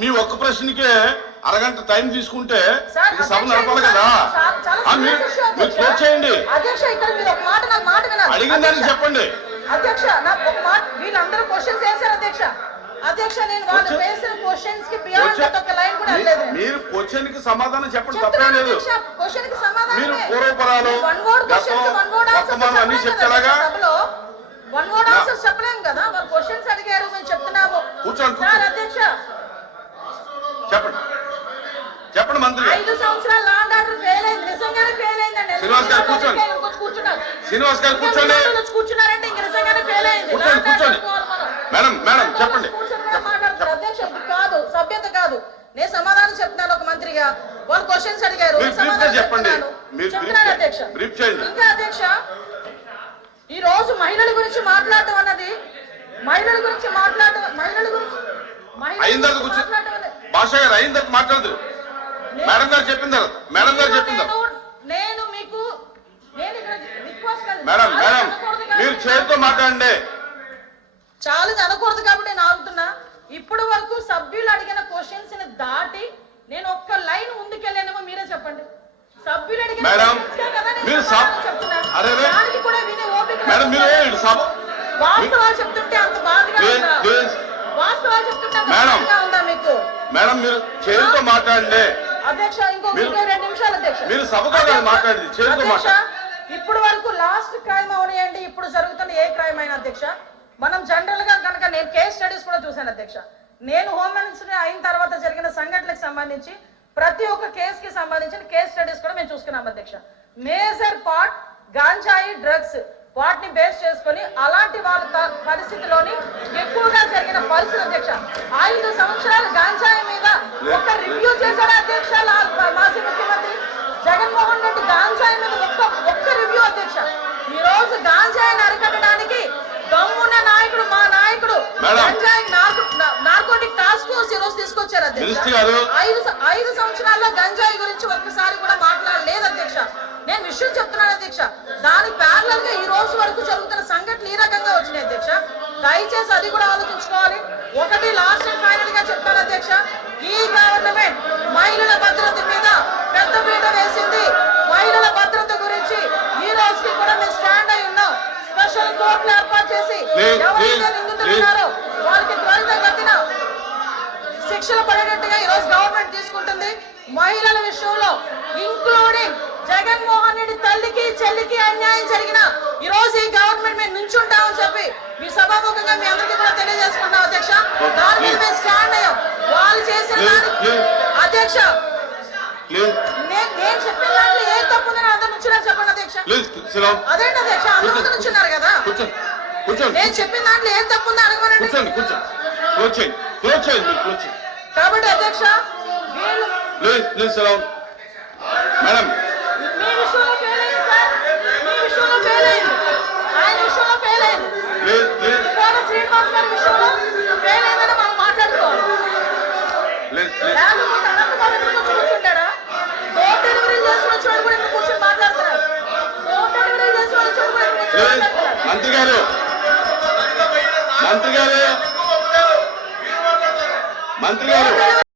మీ ఒక్క ప్రశ్నకే అరగంట టైం తీసుకుంటే సభ నడపాలి కదా. మీరు క్లోజ్ చేయండి. అడిగిన దానికి చెప్పండి. అధ్యక్ష నాకు ఒక మాట, వీళ్ళందరూ క్వశ్చన్స్ వేశారు అధ్యక్ష. అధ్యక్ష నేను వాళ్ళు వేసిన క్వశ్చన్స్ కి బియాండ్ ఒక లైన్ కూడా లేదు. మీరు క్వశ్చన్ కి సమాధానం చెప్పండి, తప్పేం లేదు. క్వశ్చన్ కి సమాధానం మీరు పూర్వపరాలు వర్తమానం అన్ని చెప్తారా? వన్ వర్డ్ ఆన్సర్ చెప్పలేం కదా. వాళ్ళు క్వశ్చన్స్ అడిగారు, మేము చెప్తున్నాము. కూర్చోండి సార్ అధ్యక్ష చెప్పండి. చెప్పండి మంత్రి. 5 సంవత్సరాల లా అండ్ ఆర్డర్ ఫెయిల్ అయింది, నిజంగానే ఫెయిల్ అయిందండి. శ్రీనివాస్ గారు కూర్చోండి. శ్రీనివాస్ గారు కూర్చోండి. కూర్చున్నారంటే ఇంక నిజంగానే ఫెయిల్ అయింది. కూర్చోండి. మేడం చెప్పండి. అధ్యక్ష కాదు, సభ్యత కాదు. నేను సమాధానం చెప్తున్నాను ఒక మంత్రిగా. వాళ్ళు క్వశ్చన్స్ అడిగారు, చెప్పండి. చెప్తున్నాను అధ్యక్ష. ఇంకా అధ్యక్ష ఈ రోజు మహిళల గురించి మాట్లాడటం అన్నది, మహిళల గురించి భాష గారు అయిన తర్వాత మాట్లాడదు. మేడం గారు చెప్పిన తర్వాత నేను మీకు మేడం మీరు చేతితో మాట్లాడండి. చాలు అనకూడదు కాబట్టి నేను ఆగుతున్నా. ఇప్పుడు వరకు సభ్యులు అడిగిన క్వశ్చన్స్ ని దాటి నేను ఒక్క లైన్ ముందుకెళ్ళానేమో మీరే చెప్పండి. సభ్యులు అడిగిన వాస్తవాలు చెప్తుంటే అంత బాధగా ఉందా మీకు? మేడం మీరు చేతితో మాట్లాడండి. అధ్యక్ష ఇంకో 2 నిమిషాలు అధ్యక్ష. మీరు సభలో మాట్లాడండి, చేతితో మాట్లాడండి. ఇప్పుడు వరకు లాస్ట్ క్రైమ్ అవనియండి, ఇప్పుడు జరుగుతున్న ఏ క్రైమ్ అయినా అధ్యక్ష, మనం జనరల్ గా కనుక నేను కేస్ స్టడీస్ కూడా చూశాను అధ్యక్ష. నేను హోమ్ మినిస్టర్ అయిన తర్వాత జరిగిన సంఘటనలకు సంబంధించి ప్రతి ఒక్క కేసు కి సంబంధించిన కేస్ స్టడీస్ కూడా మేము చూసుకున్నాం అధ్యక్ష. మేజర్ పార్ట్ గాంజాయి డ్రగ్స్, వాటిని బేస్ చేసుకుని అలాంటి వాళ్ళ పరిస్థితిలోని ఎక్కువగా జరిగిన పరిస్థితి అధ్యక్ష. 5 సంవత్సరాలు గాంజాయి మీద ఒక రివ్యూ చేశారు అధ్యక్ష మాజీ ముఖ్యమంత్రి జగన్మోహన్ రెడ్డి. గాంజాయి మీద ఒక్క రివ్యూ అధ్యక్ష. ఈ రోజు గాంజాయిని అరికట్టడానికి దమ్మున్న నాయకుడు మా నాయకుడు గంజాయి నార్కోటిక్ టాస్క్ ఫోర్స్ ఈ రోజు తీసుకొచ్చారు అధ్యక్ష. 5 సంవత్సరాల్లో గంజాయి గురించి ఒక్కసారి కూడా మాట్లాడలేదు అధ్యక్ష. నేను విషయం చెప్తున్నాను అధ్యక్ష. దానికి ప్యారలల్ గా ఈ రోజు వరకు జరుగుతున్న సంఘటనలు ఈ రకంగా వచ్చినాయి అధ్యక్ష. దయచేసి అది కూడా ఆలోచించుకోవాలి. ఒకటి లాస్ట్ అండ్ ఫైనల్ గా చెప్తాను అధ్యక్ష, ఈ గవర్నమెంట్ మహిళల భద్రత మీద పెద్ద పీట వేసింది. మహిళల భద్రత గురించి ఈ రోజుకి కూడా మేము స్టాండ్ అయి ఉన్నాం. స్పెషల్ కోర్టులు ఏర్పాటు చేసి ఎవరైతే నిందితులు ఉన్నారో వాళ్ళకి త్వరితగతిన శిక్షలు పడేటట్టుగా ఈ రోజు గవర్నమెంట్ తీసుకుంటుంది. మహిళల విషయంలో ఇంక్లూడింగ్ జగన్మోహన్ రెడ్డి తల్లికి చెల్లికి అన్యాయం జరిగిన ఈ రోజు ఈ గవర్నమెంట్ మేము నుంచుంటామని చెప్పి మీ సభాముఖంగా మీ అందరికీ కూడా తెలియజేసుకుంటాం అధ్యక్ష. దాని మీద మేము స్టాండ్ అయ్యాం. వాళ్ళు చేసిన దానికి అధ్యక్ష నేను చెప్పిన దాంట్లో ఏం తప్పు ఉందని అందరు నుంచున్నారు చెప్పండి అధ్యక్ష. అదేంటి అధ్యక్ష, అందరూ నుంచున్నారు కదా. నేను చెప్పిన దాంట్లో ఏం తప్పు ఉందో అడగమనండి. కాబట్టి అధ్యక్ష మేడం మీ విషయంలో ఫెయిల్ అయింది సార్, మీ విషయంలో ఫెయిల్ అయింది, ఆయన విషయంలో ఫెయిల్ అయింది, శ్రీనివాస్ గారి విషయంలో ఫెయిల్ అయిందని మనం మాట్లాడుకోవాలి. కూర్చుంటాడా? డోర్ డెలివరీ చేసిన చోటు కూడా ఇక్కడ కూర్చొని మాట్లాడుతున్నారు. డోర్ డెలివరీ చేసిన చోటు కూడా మంత్రి గారు మంత్రి గారు